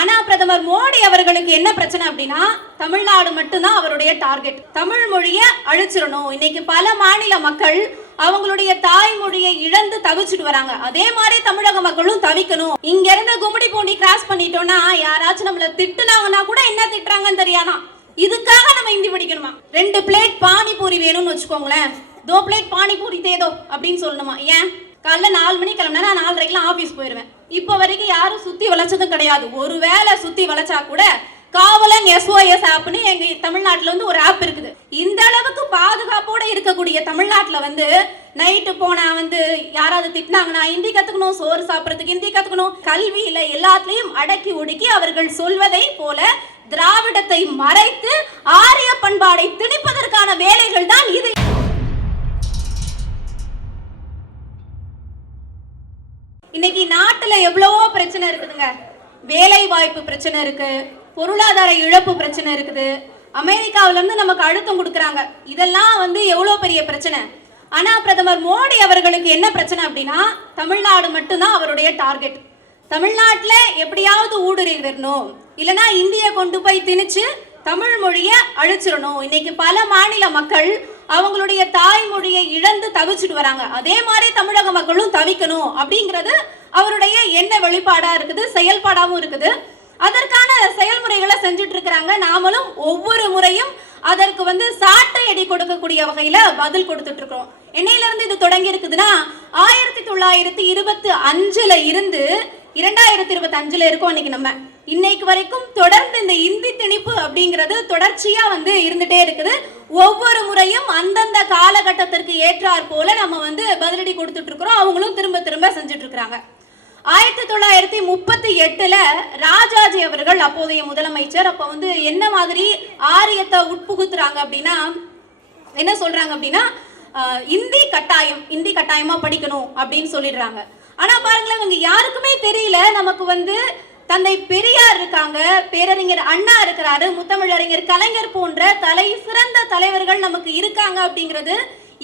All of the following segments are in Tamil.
ஆனா பிரதமர் மோடி அவர்களுக்கு என்ன பிரச்சனை அப்படின்னா தமிழ்நாடு மட்டும்தான் அவருடைய டார்கெட். தமிழ் மொழியை அழிச்சிடணும். இன்னைக்கு பல மாநில மக்கள் அவங்களுடைய தாய்மொழியை இழந்து தவிச்சுட்டு வராங்க. அதே மாதிரி தமிழக மக்களும் தவிக்கணும். இங்க இருந்து கும்மிடி பூண்டி கிராஸ் பண்ணிட்டோம்னா யாராச்சும் நம்மள திட்டுனாங்கன்னா கூட என்ன திட்டுறாங்கன்னு தெரியாதான். இதுக்காக நம்ம ஹிந்தி படிக்கணுமா? 2 பிளேட் பானிபூரி வேணும்னு வச்சுக்கோங்களேன், 2 பிளேட் பானிபூரி தேதோ அப்படின்னு சொல்லணுமா? ஏன்? காலைல 4 மணிக்கு கிளம்பினா நான் 4:30 ஆஃபீஸ் போயிடுவேன். இப்போ வரைக்கும் யாரும் சுத்தி வளைச்சதும் கிடையாது. ஒரு வேளை சுத்தி வளைச்சா கூட காவலன் SOS ஆப்னு எங்க தமிழ்நாட்டுல வந்து ஒரு ஆப் இருக்குது. இந்த அளவுக்கு பாதுகாப்போட இருக்கக்கூடிய தமிழ்நாட்டுல வந்து நைட்டு போனா வந்து யாராவது திட்டினாங்கன்னா ஹிந்தி கத்துக்கணும், சோறு சாப்பிட்றதுக்கு ஹிந்தி கத்துக்கணும், கல்வியில எல்லாத்துலயும் அடக்கி ஒடுக்கி அவர்கள் சொல்வதை போல திராவிடத்தை மறைத்து ஆரிய பண்பாடை திணிப்பதற்கான வேலைகள் தான் இது. இன்னைக்கு நாட்டுல எவ்வளவோ பிரச்சனை இருக்குதுங்க. வேலை வாய்ப்பு பிரச்சனை இருக்கு, பொருளாதார இழப்பு பிரச்சனை இருக்குது, அமெரிக்காவில இருந்து நமக்கு அழுத்தம் கொடுக்கறாங்க. இதெல்லாம் வந்து எவ்வளவு பெரிய பிரச்சனை. ஆனா பிரதமர் மோடி அவர்களுக்கு என்ன பிரச்சனை அப்படின்னா தமிழ்நாடு மட்டும்தான் அவருடைய டார்கெட். தமிழ்நாட்டுல எப்படியாவது ஊடுருவிடணும், இல்லைன்னா இந்திய கொண்டு போய் திணிச்சு தமிழ் மொழியை அழிச்சிடணும். இன்னைக்கு பல மாநில மக்கள் அவங்களுடைய தாய்மொழியை இழந்து தவிச்சுட்டு வராங்க. அதே மாதிரி தமிழக மக்களும் தவிக்கணும் அப்படிங்கிறது அவருடைய எண்ண வெளிப்பாடா இருக்குது, செயல்பாடாவும் இருக்குது. அதற்கான செயல்முறைகளை செஞ்சுட்டு இருக்கிறாங்க. நாமளும் ஒவ்வொரு முறையும் அதற்கு வந்து சாட்டை அடி கொடுக்கக்கூடிய வகையில பதில் கொடுத்துட்டு இருக்கோம். என்னையில இருந்து இது தொடங்கி இருக்குதுன்னா 1925 இருந்து 2025 இருக்கோம். இன்னைக்கு நம்ம இன்னைக்கு வரைக்கும் தொடர்ந்து இந்த இந்தி திணிப்பு அப்படிங்கிறது தொடர்ச்சியா வந்து இருந்துட்டே இருக்குது. ஒவ்வொரு முறையும் அந்தந்த காலகட்டத்திற்கு ஏற்றாற் போல நம்ம வந்து பதிலடி கொடுத்துட்டு இருக்கிறோம். அவங்களும் திரும்ப திரும்ப செஞ்சுட்டு இருக்கிறாங்க. 1938 ராஜாஜி அவர்கள் அப்போதைய முதலமைச்சர். அப்ப வந்து என்ன மாதிரி ஆரியத்தை உட்புகுத்துறாங்க அப்படின்னா என்ன சொல்றாங்க அப்படின்னா இந்தி கட்டாயமா படிக்கணும் அப்படின்னு சொல்லிடுறாங்க. ஆனா பாருங்களேன், இவங்க யாருக்குமே தெரியல நமக்கு வந்து தந்தை பெரியார் இருக்காங்க, பேரறிஞர் அண்ணா இருக்கிறாரு, முத்தமிழறிஞர் கலைஞர் போன்ற தலை சிறந்த தலைவர்கள் நமக்கு இருக்காங்க அப்படிங்கிறது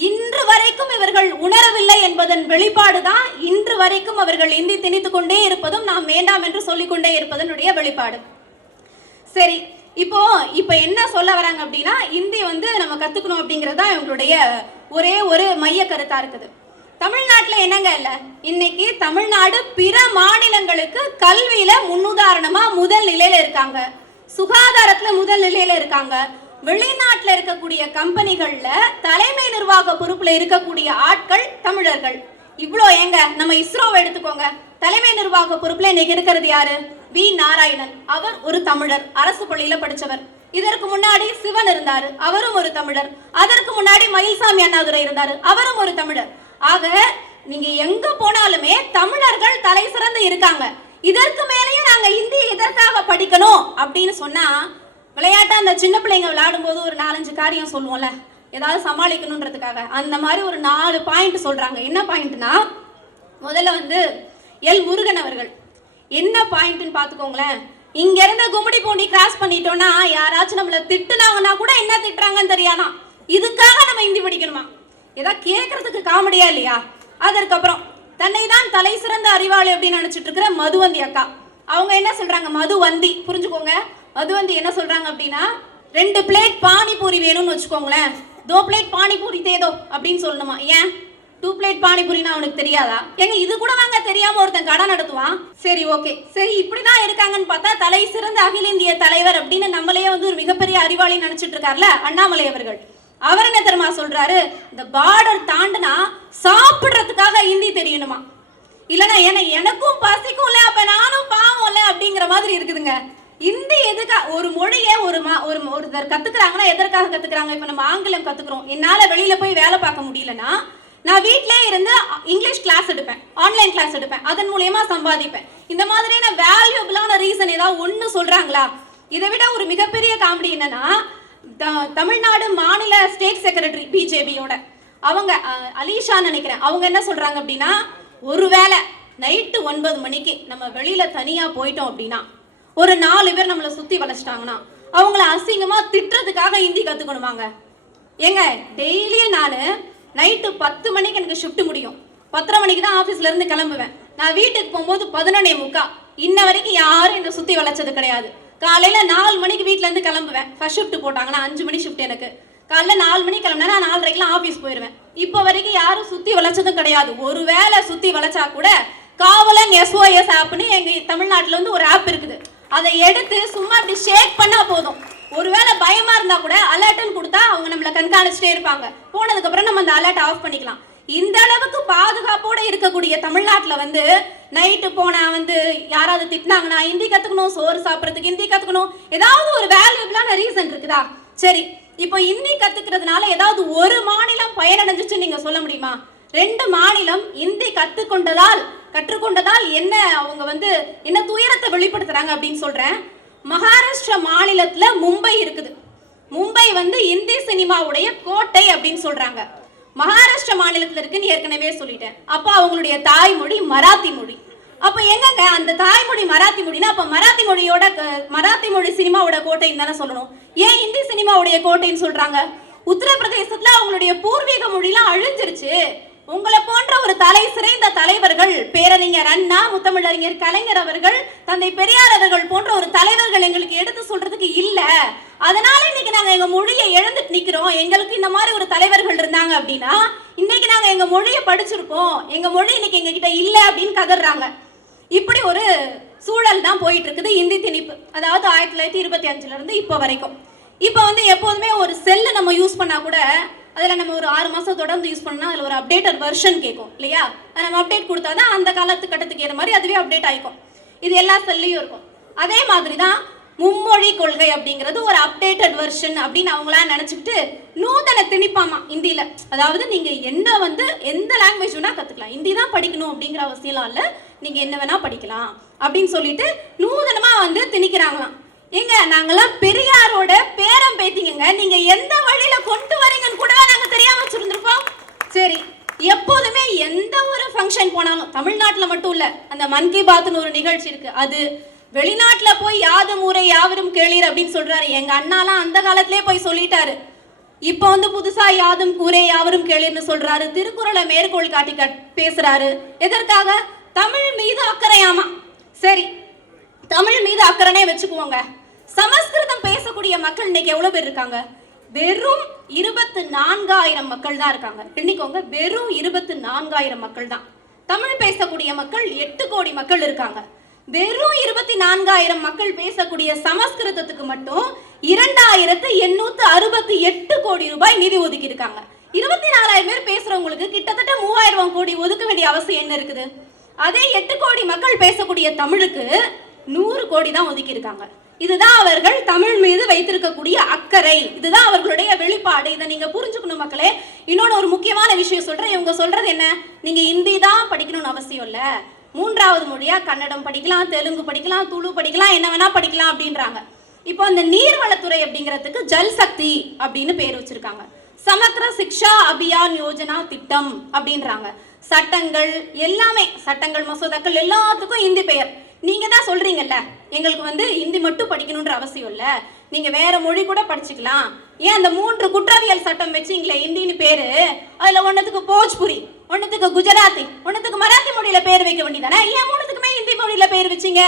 இன்று வரைக்கும் இவர்கள் உணரவில்லை என்பதன் வெளிப்பாடுதான் இன்று வரைக்கும் அவர்கள் இந்தி திணித்துக் கொண்டே இருப்பதும் நாம் வேண்டாம் என்று சொல்லிக்கொண்டே இருப்பதனுடைய வெளிப்பாடு. சரி, இப்போ என்ன சொல்ல வராங்க அப்படின்னா இந்தி வந்து நம்ம கத்துக்கணும் அப்படிங்கிறது தான் இவங்களுடைய ஒரே ஒரு மைய கருத்தா இருக்குது. தமிழ்நாட்டில் என்னங்க இல்ல, இன்னைக்கு தமிழ்நாடு பிற மாநிலங்களுக்கு கல்வியில முன்னுதாரணமா முதல் நிலையில இருக்காங்க, சுகாதாரத்துல முதல் நிலையில இருக்காங்க. வெளிநாட்டில் இருக்கக்கூடிய கம்பெனிகள்ல தலைமை நிர்வாக பொறுப்புல இருக்கக்கூடிய ஆட்கள் தமிழர்கள். இவ்வளோ ஏங்க, நம்ம இஸ்ரோவை எடுத்துக்கோங்க, தலைமை நிர்வாக பொறுப்புல இன்னைக்கு இருக்கிறது யாரு? வி நாராயணன். அவர் ஒரு தமிழர், அரசு பள்ளியில படிச்சவர். இதற்கு முன்னாடி சிவன் இருந்தாரு, அவரும் ஒரு தமிழர். அதற்கு முன்னாடி மயில்சாமி அண்ணாதுரை இருந்தாரு, அவரும் ஒரு தமிழர். ஆக நீங்க எங்க போனாலுமே தமிழர்கள் தலை சிறந்து இருக்காங்க. இதற்கு மேலேயும் நாங்க இந்தி எதற்காக படிக்கணும் அப்படின்னு சொன்னா, விளையாட்டா அந்த சின்ன பிள்ளைங்க விளையாடும் போது ஒரு 4-5 காரியம் சொல்லுவோம்ல, ஏதாவது சமாளிக்கணும்ன்றதுக்காக, அந்த மாதிரி ஒரு 4 பாயிண்ட் சொல்றாங்க. என்ன பாயிண்ட்னா, முதல்ல வந்து எல் முருகன் அவர்கள் என்ன பாயிண்ட்னு பாத்துக்கோங்களேன். இங்க இருந்து கும்மிடி பூண்டி கிராஸ் பண்ணிட்டோம்னா யாராச்சும் நம்மள திட்டுனாங்கன்னா கூட என்ன திட்டுறாங்கன்னு தெரியாதான். இதுக்காக நம்ம ஹிந்தி படிக்கணுமா? ஏதாவது கேட்கறதுக்கு காமெடியா இல்லையா? அதற்கப்புறம் தன்னை தான் தலை சிறந்த அறிவாளி அப்படின்னு நினைச்சிட்டு இருக்கிற மதுவந்தி அக்கா, அவங்க என்ன சொல்றாங்க? மதுவந்தி, புரிஞ்சுக்கோங்க. மதுவந்தி என்ன சொல்றாங்க அப்படின்னா 2 பிளேட் பானிபூரி வேணும்னு வச்சுக்கோங்களேன், 2 பிளேட் பானிபூரி தேதோ அப்படின்னு சொல்லணுமா? ஏன்? 2 பிளேட் பானிபூரினா அவனுக்கு தெரியாதா? ஏங்க இது கூட வாங்க தெரியாம ஒருத்தன் கடை நடத்துவான். சரி, ஓகே, சரி, இப்படிதான் இருக்காங்கன்னு பார்த்தா தலை சிறந்த அகில இந்திய தலைவர் அப்படின்னு நம்மளையே வந்து ஒரு மிகப்பெரிய அறிவாளி நினைச்சிட்டு இருக்காருல அண்ணாமலை அவர்கள். அவர் என்ன தெரியுமா சொல்றாரு? இந்த பார்டர் தாண்டினா சாப்பிடுறதுக்காக ஹிந்தி தெரியணுமா? இல்லைன்னா எனக்கும் பசிக்கும்ல, அப்ப நானும் பாவம்ல அப்படிங்கிற மாதிரி இருக்குதுங்க. இந்தி எதுக்கா? ஒரு மொழியை ஒருத்தர் கத்துக்கிறாங்கன்னா எதற்காக கத்துக்கிறாங்க? இப்ப நம்ம ஆங்கிலம் கத்துக்கிறோம். என்னால வெளியில போய் வேலை பார்க்க முடியலன்னா நான் வீட்டிலே இருந்து இங்கிலீஷ் கிளாஸ் எடுப்பேன், ஆன்லைன் கிளாஸ் எடுப்பேன், அதன் மூலமா சம்பாதிப்பேன். இந்த மாதிரியான வேல்யூபிளான ரீசன் ஏதாவது ஒண்ணு சொல்றாங்களா? இதை விட ஒரு மிகப்பெரிய காமெடி என்னன்னா, தமிழ்நாடு மாநில ஸ்டேட் செக்ரட்டரி பிஜேபியோட அவங்க அலிஷா நினைக்கிறேன், அவங்க என்ன சொல்றாங்க அப்படின்னா, ஒருவேளை நைட்டு 9 மணிக்கு நம்ம வெளியில தனியா போயிட்டோம் அப்படின்னா ஒரு 4 பேர் நம்மளை சுத்தி வளைச்சிட்டாங்கன்னா அவங்கள அசிங்கமா திட்டுறதுக்காக ஹிந்தி கத்துக்கணுமாங்க? ஏங்க, டெய்லியும் நான் நைட்டு 10 மணிக்கு எனக்கு ஷிஃப்ட் முடியும், 10:30 மணிக்கு தான் ஆஃபீஸ்ல இருந்து கிளம்புவேன். நான் வீட்டுக்கு போகும்போது 11:45. இன்ன வரைக்கும் யாரும் என்ன சுத்தி வளைச்சது கிடையாது. காலையில 4 மணிக்கு வீட்டுல இருந்து கிளம்புவேன். ஃபர்ஸ்ட் ஷிஃப்ட் போட்டாங்கன்னா 5 மணி ஷிஃப்ட் எனக்கு. காலைல 4 மணிக்கு கிளம்பினா 4:30க்குலாம் ஆஃபீஸ் போயிடுவேன். இப்போ வரைக்கும் யாரும் சுத்தி வளைச்சதும் கிடையாது. ஒருவேளை சுத்தி வளைச்சா கூட காவலன் SOS ஆப்னு எங்க தமிழ்நாட்டுல வந்து ஒரு ஆப் இருக்குது. அதை எடுத்து சும்மா அப்படி ஷேக் பண்ணா போதும். ஒருவேளை பயமா இருந்தா கூட அலர்ட்னு கொடுத்தா அவங்க நம்மளை கண்காணிச்சுட்டே இருப்பாங்க. போனதுக்கு அப்புறம் நம்ம அந்த அலர்ட் ஆஃப் பண்ணிக்கலாம். இந்த அளவுக்கு பாதுகாப்போட இருக்கக்கூடிய தமிழ்நாட்டுல வந்து நைட்டு போனா வந்து யாராவது திட்டினாங்கன்னா ஹிந்தி கத்துக்கணும், சோறு சாப்பிட்றதுக்கு ஹிந்தி கத்துக்கணும், ஏதாவது ஒரு வேல்யூபிளான ரீசன் இருக்குதா? சரி, இப்போ ஹிந்தி கத்துக்கிறதுனால ஏதாவது ஒரு மாநிலம் பயனடைஞ்சிச்சு நீங்க சொல்ல முடியுமா? 2 மாநிலம் ஹிந்தி கற்றுக்கொண்டதால் என்ன அவங்க வந்து என்ன துயரத்தை வெளிப்படுத்துறாங்க அப்படின்னு சொல்றேன். மகாராஷ்டிரா மாநிலத்துல மும்பை இருக்குது. மும்பை வந்து இந்தி சினிமாவுடைய கோட்டை அப்படின்னு சொல்றாங்க. மகாராஷ்டிரா மாநிலத்துல இருக்குன்னு ஏற்கனவே சொல்லிட்டேன். அப்போ அவங்களுடைய தாய்மொழி மராத்தி மொழி. அப்ப எங்கங்க அந்த தாய்மொழி மராத்தி மொழினா அப்ப மராத்தி மொழி சினிமாவோட கோட்டைன்னு தானே சொல்லணும். ஏன் இந்தி சினிமாவுடைய கோட்டைன்னு சொல்றாங்க? உத்தரப்பிரதேசத்துல அவங்களுடைய பூர்வீக மொழிலாம் அழிஞ்சிருச்சு. உங்களை போன்ற ஒரு தலை சிறைந்த தலைவர்கள், பேரறிஞர் அண்ணா, முத்தமிழறிஞர் கலைஞர் அவர்கள், தந்தை பெரியார் அவர்கள் போன்ற ஒரு தலைவர்கள் எங்களுக்கு எடுத்து சொல்றதுக்கு இல்ல. அதனால இன்னைக்கு நாங்க எங்க மொழியை இழந்துட்டு நிக்கிறோம். எங்களுக்கு இந்த மாதிரி ஒரு தலைவர்கள் இருந்தாங்க அப்படின்னா இன்னைக்கு நாங்க எங்க மொழியை படிச்சிருப்போம். எங்க மொழி இன்னைக்கு எங்க கிட்ட இல்ல அப்படின்னு கதறாங்க. இப்படி ஒரு சூழல் தான் போயிட்டு இருக்குது இந்தி திணிப்பு. அதாவது 1925ல இருந்து இப்போ வரைக்கும். இப்போ வந்து எப்போதுமே ஒரு செல்லு நம்ம யூஸ் பண்ணா கூட அதில் நம்ம ஒரு 6 மாதம் தொடர்ந்து யூஸ் பண்ணால் அதில் ஒரு அப்டேட்டட் வெர்ஷன் கேட்கும் இல்லையா? அதை நம்ம அப்டேட் கொடுத்தா தான் அந்த கட்டத்துக்கு ஏற்ற மாதிரி அதுவே அப்டேட் ஆகிக்கும். இது எல்லா செல்லையும் இருக்கும். அதே மாதிரி தான் மும்மொழி கொள்கை அப்படிங்கிறது ஒரு அப்டேட்டட் வெர்ஷன் அப்படின்னு அவங்களா நினச்சிக்கிட்டு நூதன திணிப்பாமா இந்தியில். அதாவது நீங்கள் என்ன வந்து எந்த லாங்குவேஜ் வேணால் கற்றுக்கலாம், ஹிந்தி தான் படிக்கணும் அப்படிங்கிற அவசியம்லாம் இல்லை, நீங்கள் என்ன வேணால் படிக்கலாம் அப்படின்னு சொல்லிட்டு நூதனமாக வந்து திணிக்கிறாங்களாம். ஏங்க நாங்கெல்லாம் பெரியாரோட பேரம் பேத்திங்க, நீங்க எந்த வழியில கொண்டு வரீங்கன்னு கூட நாங்க தெரியாம வச்சிருந்திருப்போம். சரி, எப்போதுமே எந்த ஒரு ஃபங்க்ஷன் போனாலும் தமிழ்நாட்டுல மட்டும் இல்ல, அந்த மன் கி பாத்னு ஒரு நிகழ்ச்சி இருக்கு, அது வெளிநாட்டுல போய் யாதும் ஊரே யாவரும் கேளீர் அப்படின்னு சொல்றாரு. எங்க அண்ணாலாம் அந்த காலத்திலே போய் சொல்லிட்டாரு. இப்போ வந்து புதுசா யாதும் ஊரே யாவரும் கேளீர்னு சொல்றாரு. திருக்குறளை மேற்கோள் காட்டி பேசுறாரு. எதற்காக? தமிழ் மீது அக்கறையாமா. சரி, தமிழ் மீது அக்கறைனே வச்சுக்குவோங்க. சமஸ்கிருதம் பேசக்கூடிய மக்கள் இன்னைக்கு எவ்வளவு பேர் இருக்காங்க? வெறும் 24,000 மக்கள் தான் இருக்காங்க. எண்ணிக்கோங்க, வெறும் 24,000 மக்கள் தான். தமிழ் பேசக்கூடிய மக்கள் 8 கோடி மக்கள் இருக்காங்க. வெறும் 24,000 மக்கள் பேசக்கூடிய சமஸ்கிருதத்துக்கு மட்டும் 2,868 கோடி ரூபாய் நிதி ஒதுக்கி இருக்காங்க. 24,000 பேர் பேசுறவங்களுக்கு கிட்டத்தட்ட 3,000 கோடி ஒதுக்க வேண்டிய அவசியம் என்ன இருக்குது? அதே 8 கோடி மக்கள் பேசக்கூடிய தமிழுக்கு 100 கோடி தான் ஒதுக்கி இருக்காங்க. இதுதான் அவர்கள் தமிழ் மீது வைத்திருக்கக்கூடிய அக்கறை, இதுதான் அவர்களுடைய வெளிப்பாடு. இதை நீங்க புரிஞ்சுக்கணும் மக்களே. இன்னொன்று ஒரு முக்கியமான விஷயம் சொல்றேன். இவங்க சொல்றது என்ன? நீங்க ஹிந்தி தான் படிக்கணும்னு அவசியம் இல்ல, 3வது மொழியா கன்னடம் படிக்கலாம், தெலுங்கு படிக்கலாம், துளு படிக்கலாம், என்ன வேணா படிக்கலாம் அப்படின்றாங்க. இப்போ அந்த நீர்வளத்துறை அப்படிங்கிறதுக்கு ஜல் சக்தி அப்படின்னு பேர் வச்சிருக்காங்க. சமக்ர சிக்ஷா அபியான் யோஜனா திட்டம் அப்படின்றாங்க. சட்டங்கள் எல்லாமே, சட்டங்கள் மசோதாக்கள் எல்லாத்துக்கும் ஹிந்தி பெயர். நீங்க தான் சொல்றீங்கல்ல எங்களுக்கு வந்து ஹிந்தி மட்டும் படிக்கணும்ன்ற அவசியம் இல்ல, நீங்க வேற மொழி கூட படிச்சுக்கலாம். ஏன் அந்த 3 குற்றவியல் சட்டம் வச்சீங்களே ஹிந்தின்னு பேரு, அதுல ஒன்னத்துக்கு போஜ்புரி, ஒன்னத்துக்கு குஜராத்தி, ஒன்னத்துக்கு மராத்தி மொழியில பேர் வைக்க வேண்டியதானே? ஏன் 3த்துக்குமே ஹிந்தி மொழியில பேர் வச்சீங்க?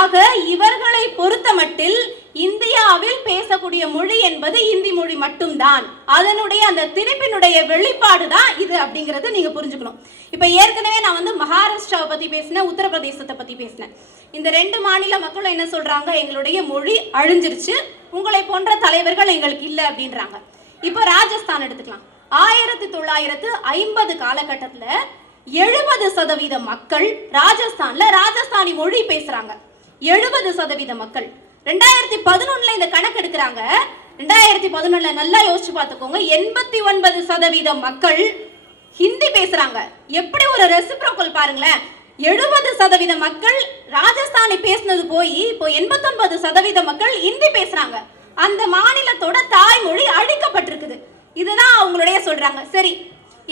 ஆக இவர்களை பொறுத்த மட்டில் இந்தியாவில் பேசக்கூடிய மொழி என்பது இந்தி மொழி மட்டும்தான். அதனுடைய அந்த திணிப்பினுடைய வெளிப்பாடு தான் இது அப்படிங்கறத நீங்க புரிஞ்சுக்கணும். இப்ப ஏற்கனவே நான் வந்து மகாராஷ்டிராவை பத்தி பேசினேன், உத்தரப்பிரதேசத்தை பத்தி பேசினேன். இந்த 2 மாநில மக்கள் என்ன சொல்றாங்க? எங்களுடைய மொழி அழிஞ்சிருச்சு, உங்களை போன்ற தலைவர்கள் எங்களுக்கு இல்லை அப்படின்றாங்க. இப்ப ராஜஸ்தான் எடுத்துக்கலாம். 1950 காலகட்டத்துல 70% மக்கள் ராஜஸ்தான்ல ராஜஸ்தானி மொழி பேசுறாங்க. 70% மக்கள். 2011 இந்த கணக்கு எடுக்கிறாங்க. 2011 நல்லா யோசிச்சு பார்த்துக்கோங்க, 89% மக்கள் ஹிந்தி பேசுறாங்க. எப்படி ஒரு ரெசிப்ரோக்கல் பாருங்களேன். 70% மக்கள் ராஜஸ்தானி பேசினது போய் இப்போ 89% மக்கள் ஹிந்தி பேசுறாங்க. அந்த மாநிலத்தோட தாய்மொழி அழிக்கப்பட்டிருக்குது. இதுதான் அவங்களுடைய சொல்றாங்க. சரி,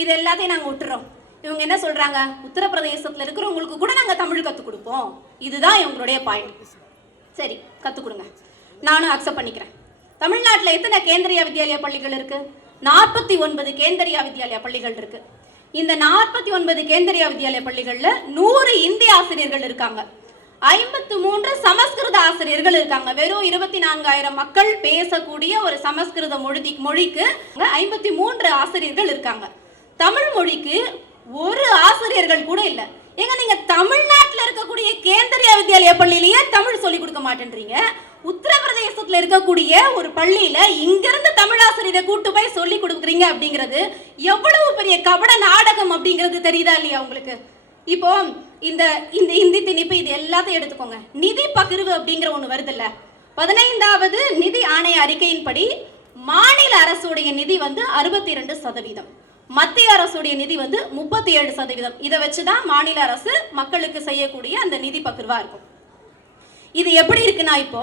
இது எல்லாத்தையும் நாங்க விட்டுறோம். இவங்க என்ன சொல்றாங்க? உத்தரப்பிரதேசத்துல இருக்கிறவங்களுக்கு கூட நாங்க தமிழ் கத்துக் கொடுப்போம். இதுதான் இவங்களுடைய பாயிண்ட். சரி, கத்துக் கொடுங்க, நானும் அக்செப்ட் பண்ணிக்கிறேன். தமிழ்நாட்டில் எத்தனை கேந்திரிய வித்யாலயா பள்ளிகள் இருக்கு? 49 கேந்திரிய வித்யாலயா பள்ளிகள் இருக்கு. இந்த 49 கேந்திரிய வித்யாலயா பள்ளிகள்ல 100 இந்தி ஆசிரியர்கள் இருக்காங்க. 53 சமஸ்கிருத ஆசிரியர்கள் இருக்காங்க. வெறும் 24,000 மக்கள் பேசக்கூடிய ஒரு சமஸ்கிருத மொழிக்கு 53 ஆசிரியர்கள் இருக்காங்க. தமிழ் மொழிக்கு ஒரு ஆசிரியர்கள் கூட இல்ல. ஏங்க நீங்க தமிழ்நாட்டில் இருக்கக்கூடிய கேந்திரிய வித்யாலயா பள்ளியிலேயே தமிழ் சொல்லி கொடுக்க மாட்டேன்றீங்க. உத்தரப்பிரதேசத்துல இருக்கக்கூடிய ஒரு பள்ளியில இங்கிருந்து தமிழாசிரியரை கூட்டு போய் சொல்லி கொடுக்குறீங்க அப்படிங்கிறது எவ்வளவு பெரிய கபட நாடகம் அப்படிங்கிறது தெரியுதா இல்லையா உங்களுக்கு? இப்போ இந்த இந்தி திணிப்பு இது எல்லாத்தையும் எடுத்துக்கோங்க. நிதி பகிர்வு அப்படிங்கிற ஒண்ணு வருது இல்ல, 15வது நிதி ஆணைய அறிக்கையின்படி மாநில அரசுடைய நிதி 62%, மத்திய அரசுடைய நிதி 37%. இதை வச்சுதான் மாநில அரசு மக்களுக்கு செய்யக்கூடிய அந்த நிதி பகிர்வா இருக்கும். இது எப்படி இருக்குன்னா இப்போ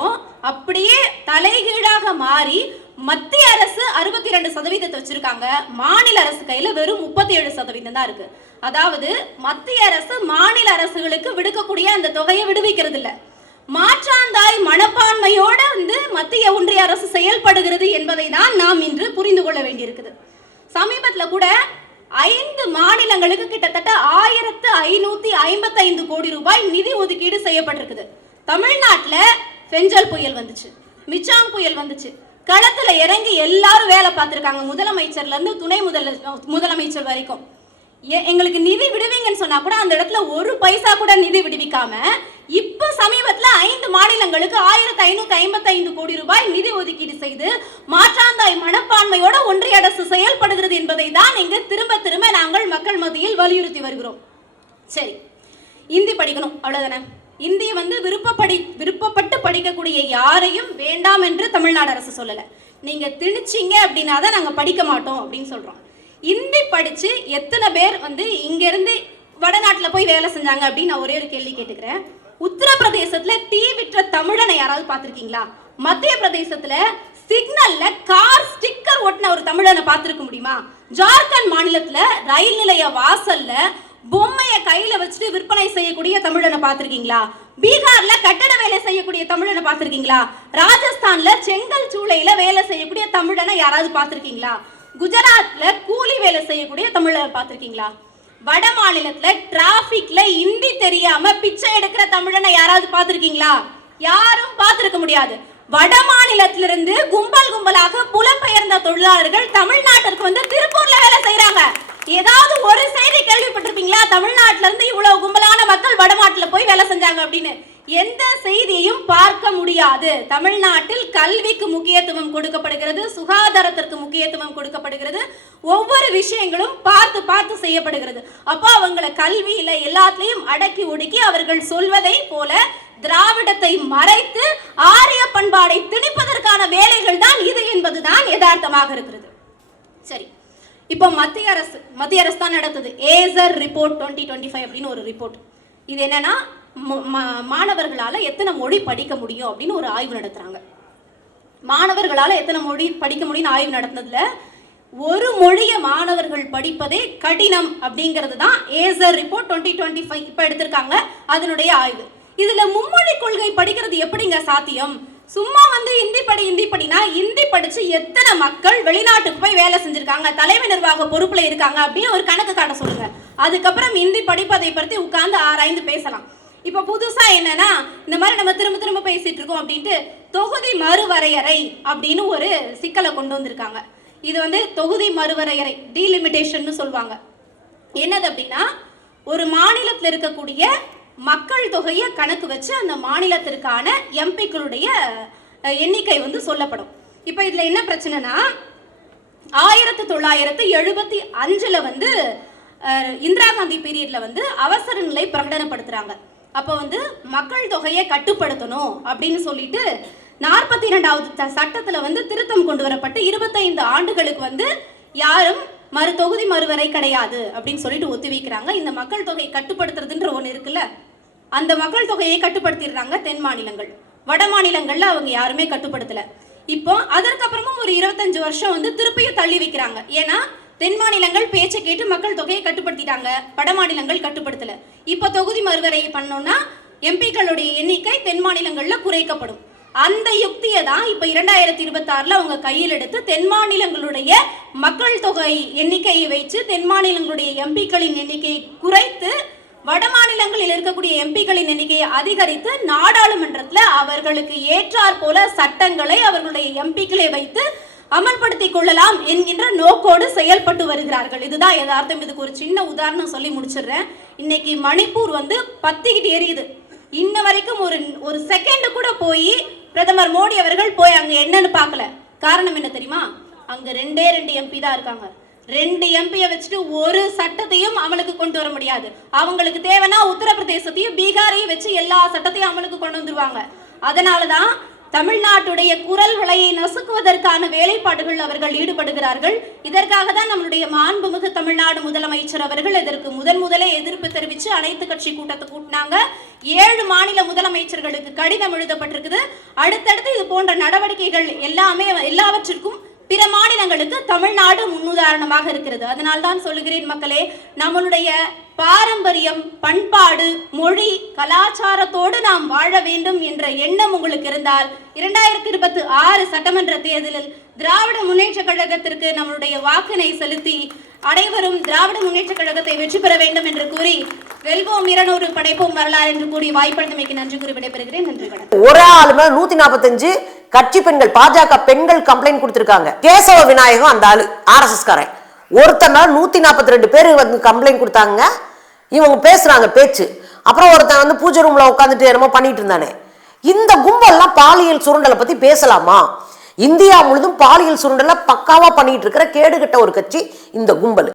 அப்படியே தலைகீழாக மாறி மத்திய அரசு 62% வச்சிருக்காங்க, மாநில அரசு கையில வெறும் 37% தான் இருக்கு. அதாவது மத்திய அரசு மாநில அரசுகளுக்கு விடுக்கக்கூடிய அந்த தொகையை விடுவிக்கிறது இல்ல, மாற்றாந்தாய் மனப்பான்மையோட மத்திய ஒன்றிய அரசு செயல்படுகிறது என்பதை தான் நாம் இன்று புரிந்து கொள்ள வேண்டியிருக்குது. சமீபத்துல கூட 5 மாநிலங்களுக்கு கிட்டத்தட்ட 1555 கோடி ரூபாய் நிதி ஒதுக்கீடு செய்யப்பட்டிருக்குது. தமிழ்நாட்டுல பெஞ்சல் புயல் வந்துச்சு, மிச்சாங் புயல் வந்துச்சு, களத்துல இறங்கி எல்லாரும் வேலை பார்த்திருக்காங்க, முதலமைச்சர்ல இருந்து துணை முதலமைச்சர் வரைக்கும். எங்களுக்கு நிதி விடுவீங்கன்னு சொன்னா கூட அந்த இடத்துல ஒரு பைசா கூட நிதி விடுவிக்காம இப்ப சமீபத்துல 5 மாநிலங்களுக்கு 1555 கோடி ரூபாய் நிதி ஒதுக்கீடு செய்து மாற்றாந்தாய் மனப்பான்மையோட ஒன்றிய அரசு செயல்படுகிறது என்பதை தான் இங்க திரும்ப திரும்ப நாங்கள் மக்கள் மத்தியில் வலியுறுத்தி வருகிறோம். சரி, இந்தி படிக்கணும் அவ்வளவுதானே. இந்திய விருப்பப்பட்டு படிக்கக்கூடிய யாரையும் வேண்டாம் என்று தமிழ்நாடு அரசு சொல்லல. நீங்க திணிச்சீங்க அப்படின்னா தான் நாங்க படிக்க மாட்டோம் அப்படின்னு சொல்றோம். இந்தி படிச்சு எத்தனை பேர் இங்க இருந்து வடநாட்டுல போய் வேலை செஞ்சாங்க அப்படின்னு நான் ஒரே ஒரு கேள்வி கேட்டுக்கிறேன். உத்தரப்பிரதேசத்துல தீ விற்ற தமிழனை யாராவது பார்த்திருக்கீங்களா? மத்திய பிரதேசத்துல சிக்னல்ல கார் ஸ்டிக்கர் ஒட்டின ஒரு தமிழனை பார்த்திருக்க முடியுமா? ஜார்க்கண்ட் மாநிலத்துல ரயில் நிலைய வாசல்ல பொம்மைய கையில வச்சுட்டு விற்பனை செய்யக்கூடிய தமிழனை பார்த்திருக்கீங்களா? பீகார்ல கட்டட வேலை செய்யக்கூடிய தமிழனை பார்த்திருக்கீங்களா? ராஜஸ்தான்ல செங்கல் சூளையில வேலை செய்யக்கூடிய தமிழனை யாராவது பார்த்திருக்கீங்களா? குஜராத்ல கூலி வேலை செய்யக்கூடிய தமிழனை பார்த்திருக்கீங்களா? வட மாநிலத்துல டிராபிக்ல இந்தி தெரியாம பிச்சை எடுக்கிற தமிழனை யாராவது பார்த்திருக்கீங்களா? யாரும் பார்த்திருக்க முடியாது. வட மாநிலத்திலிருந்து கும்பலாக புலம்பெயர்ந்த தொழிலாளர்கள் தமிழ்நாட்டிற்கு திருப்பூர்ல வேலை செய்யறாங்க. ஏதாவது ஒரு செய்தி கேள்விப்பட்டிருப்பீங்களா? தமிழ்நாட்டில இருந்து இவ்வளவு கும்பலான மக்கள் வடநாட்டுல போய் வேலை செஞ்சாங்க அப்படின்னு எந்த செய்தியையும் பார்க்க முடியாது. தமிழ்நாட்டில் கல்விக்கு முக்கியத்துவம் கொடுக்கப்படுகிறது, சுகாதாரத்திற்கு முக்கியத்துவம் கொடுக்கப்படுகிறது, ஒவ்வொரு விஷயங்களும் பார்த்து செய்யப்படுகிறது. அப்போ அவங்களை கல்வியில எல்லாத்திலையும் அடக்கி ஒடுக்கி அவர்கள் சொல்வதை போல திராவிடத்தை மறைத்து ஆரிய பண்பாடை திணிப்பதற்கான வேலைகள் தான் இது என்பதுதான் யதார்த்தமாக இருக்கிறது. சரி, இப்போ மத்திய அரசு தான் நடத்துது ஏசர் ரிப்போர்ட் 2025 அப்படின்னு ஒரு ரிப்போர்ட். இது என்னன்னா மாணவர்களால எத்தனை மொழி படிக்க முடியும் அப்படின்னு ஒரு ஆய்வு நடத்துறாங்க. மாணவர்களால எத்தனை மொழி படிக்க முடியும்னு ஆய்வு நடந்ததுல ஒரு மொழியை மாணவர்கள் படிப்பதே கடினம் அப்படிங்கிறது தான் ஏசர் ரிப்போர்ட் 2025 இப்ப எடுத்திருக்காங்க அதனுடைய ஆய்வு. இதுல மும்மொழி கொள்கை படிக்கிறது எப்படிங்க சாத்தியம்? சும்மா இந்தி படினா இந்தி படிச்சு எத்தனை மக்கள் வெளிநாட்டுக்கு போய் வேலை செஞ்சிருக்காங்க, தலைமை நிர்வாக பொறுப்புல இருக்காங்க அப்படின்னு ஒரு கணக்கு காட்ட சொல்லுங்க. அதுக்கப்புறம் இந்தி படிப்பதை பற்றி உட்கார்ந்து ஆராய்ந்து பேசலாம். இப்ப புதுசா என்னன்னா இந்த மாதிரி நம்ம திரும்ப பேசிட்டு இருக்கோம் அப்படின்ட்டு தொகுதி மறுவரையறை அப்படின்னு ஒரு சிக்கலை கொண்டு வந்திருக்காங்க. இது தொகுதி மறுவரையறை டீலிமிட்டேஷன் சொல்லுவாங்க. என்னது அப்படின்னா ஒரு மாநிலத்தில் இருக்கக்கூடிய மக்கள் தொகையை கணக்கு வச்சு அந்த மாநிலத்திற்கான எம்பிக்களுடைய எண்ணிக்கை சொல்லப்படும். இப்ப இதுல என்ன பிரச்சனைனா 1975 இந்திரா காந்தி பீரியட்ல அவசர நிலை பிரகடனப்படுத்துறாங்க. அப்போ மக்கள் தொகையை கட்டுப்படுத்தணும் அப்படின்னு சொல்லிட்டு 42வது சட்டத்துல திருத்தம் கொண்டு வரப்பட்டு 25 ஆண்டுகளுக்கு யாரும் தொகுதி மறுவரை கிடையாது அப்படின்னு சொல்லிட்டு ஒத்தி வைக்கிறாங்க. இந்த மக்கள் தொகை கட்டுப்படுத்துறதுன்ற ஒண்ணு இருக்குல்ல, அந்த மக்கள் தொகையை கட்டுப்படுத்திடுறாங்க தென் மாநிலங்கள். வட மாநிலங்கள்ல அவங்க யாருமே கட்டுப்படுத்தல. இப்போ அதற்கப்புறமும் ஒரு 25 வருஷம் திருப்பியும் தள்ளி வைக்கிறாங்க. ஏன்னா தென் மாநிலங்கள் பேச்சை கேட்டு மக்கள் தொகையை கட்டுப்படுத்திட்டாங்க, வட மாநிலங்கள் கட்டுப்படுத்தல. இப்ப தொகுதி மறுவரை பண்ணோம்னா எம்பிக்களுடைய எண்ணிக்கை தென் மாநிலங்கள்ல குறைக்கப்படும். அந்த யுக்தியை தான் இப்ப 2026 அவங்க கையில் எடுத்து தென் மாநிலங்களுடைய மக்கள் தொகை எண்ணிக்கையை வைத்து தென் மாநிலங்களுடைய எம்பிக்களின் எண்ணிக்கையை குறைத்து வட மாநிலங்களில் இருக்கக்கூடிய எம்பிக்களின் எண்ணிக்கையை அதிகரித்து நாடாளுமன்றத்தில் அவர்களுக்கு ஏற்றாற் போல சட்டங்களை அவர்களுடைய எம்பிக்களை வைத்து அமல்படுத்திக் கொள்ளலாம் என்கின்ற நோக்கோடு செயல்பட்டு வருகிறார்கள். இதுதான் யதார்த்தம். இதுக்கு ஒரு சின்ன உதாரணம் சொல்லி முடிச்சிடுறேன். இன்னைக்கு மணிப்பூர் பத்திக்கிட்டு எரியுது. இன்ன வரைக்கும் ஒரு செகண்ட் கூட போய் பிரதமர் மோடி அவர்கள் போய் அங்க என்னன்னு பார்க்கல. காரணம் என்ன தெரியுமா? அங்க 2 எம்பி தான் இருக்காங்க. 2 எம்பியை வச்சுட்டு ஒரு சட்டத்தையும் அமலுக்கு கொண்டு வர முடியாது. அவங்களுக்கு தேவைன்னா உத்தரப்பிரதேசத்தையும் பீகாரையும் வச்சு எல்லா சட்டத்தையும் அமலுக்கு கொண்டு வந்துருவாங்க. அதனாலதான் தமிழ்நாட்டுடைய குரல் வளையை நசுக்குவதற்கான வேலைப்பாடுகள் அவர்கள் ஈடுபடுகிறார்கள். இதற்காக தான் நம்மளுடைய மாண்புமிகு தமிழ்நாடு முதலமைச்சர் அவர்கள் இதற்கு முதலே எதிர்ப்பு தெரிவித்து அனைத்து கட்சி கூட்டத்தை கூட்டினாங்க. 7 மாநில முதலமைச்சர்களுக்கு கடிதம் எழுதப்பட்டிருக்குது. அடுத்தடுத்து இது போன்ற நடவடிக்கைகள் எல்லாவற்றிற்கும் பிற மாநிலங்களுக்கு தமிழ்நாடு முன்னுதாரணமாக இருக்கிறது. அதனால்தான் சொல்லுகிறேன் மக்களே, நம்மளுடைய பாரம்பரியம், பண்பாடு, மொழி, கலாச்சாரத்தோடு நாம் வாழ வேண்டும் என்ற எண்ணம் உங்களுக்கு இருந்தால் 2026 சட்டமன்ற தேர்தலில் திராவிட முன்னேற்ற கழகத்திற்கு நம்மளுடைய வாக்கினை செலுத்தி அனைவரும் திராவிட முன்னேற்ற கழகத்தை வெற்றி பெற வேண்டும் என்று கூறி வெல்வோம் 200 படைப்போம் வரலாறு என்று கூறி வாய்ப்பளித்தமைக்கு நன்றி கூறி விடைபெறுகிறேன். நன்றி. ஒரு ஆளுமே 145 கட்சி பெண்கள் பாஜக பெண்கள் கம்ப்ளைண்ட் கொடுத்திருக்காங்க. கேசவ விநாயகம் அந்த ஆளு RSS காரன் ஒருத்தனால 142 பேர் கம்ப்ளைண்ட் கொடுத்தாங்க. இவங்க பேசுறாங்க பேச்சு. அப்புறம் ஒருத்தன் பூஜை ரூம்ல உட்காந்துட்டு என்னமோ பண்ணிட்டு இருந்தானே. இந்த கும்பல்லாம் பாலியல் சுரண்டலை பத்தி பேசலாமா? இந்தியா முழுதும் பாலியல் சுரண்டலை பக்காவா பண்ணிட்டு இருக்கிற கேடுகட்ட ஒரு கட்சி இந்த கும்பல்.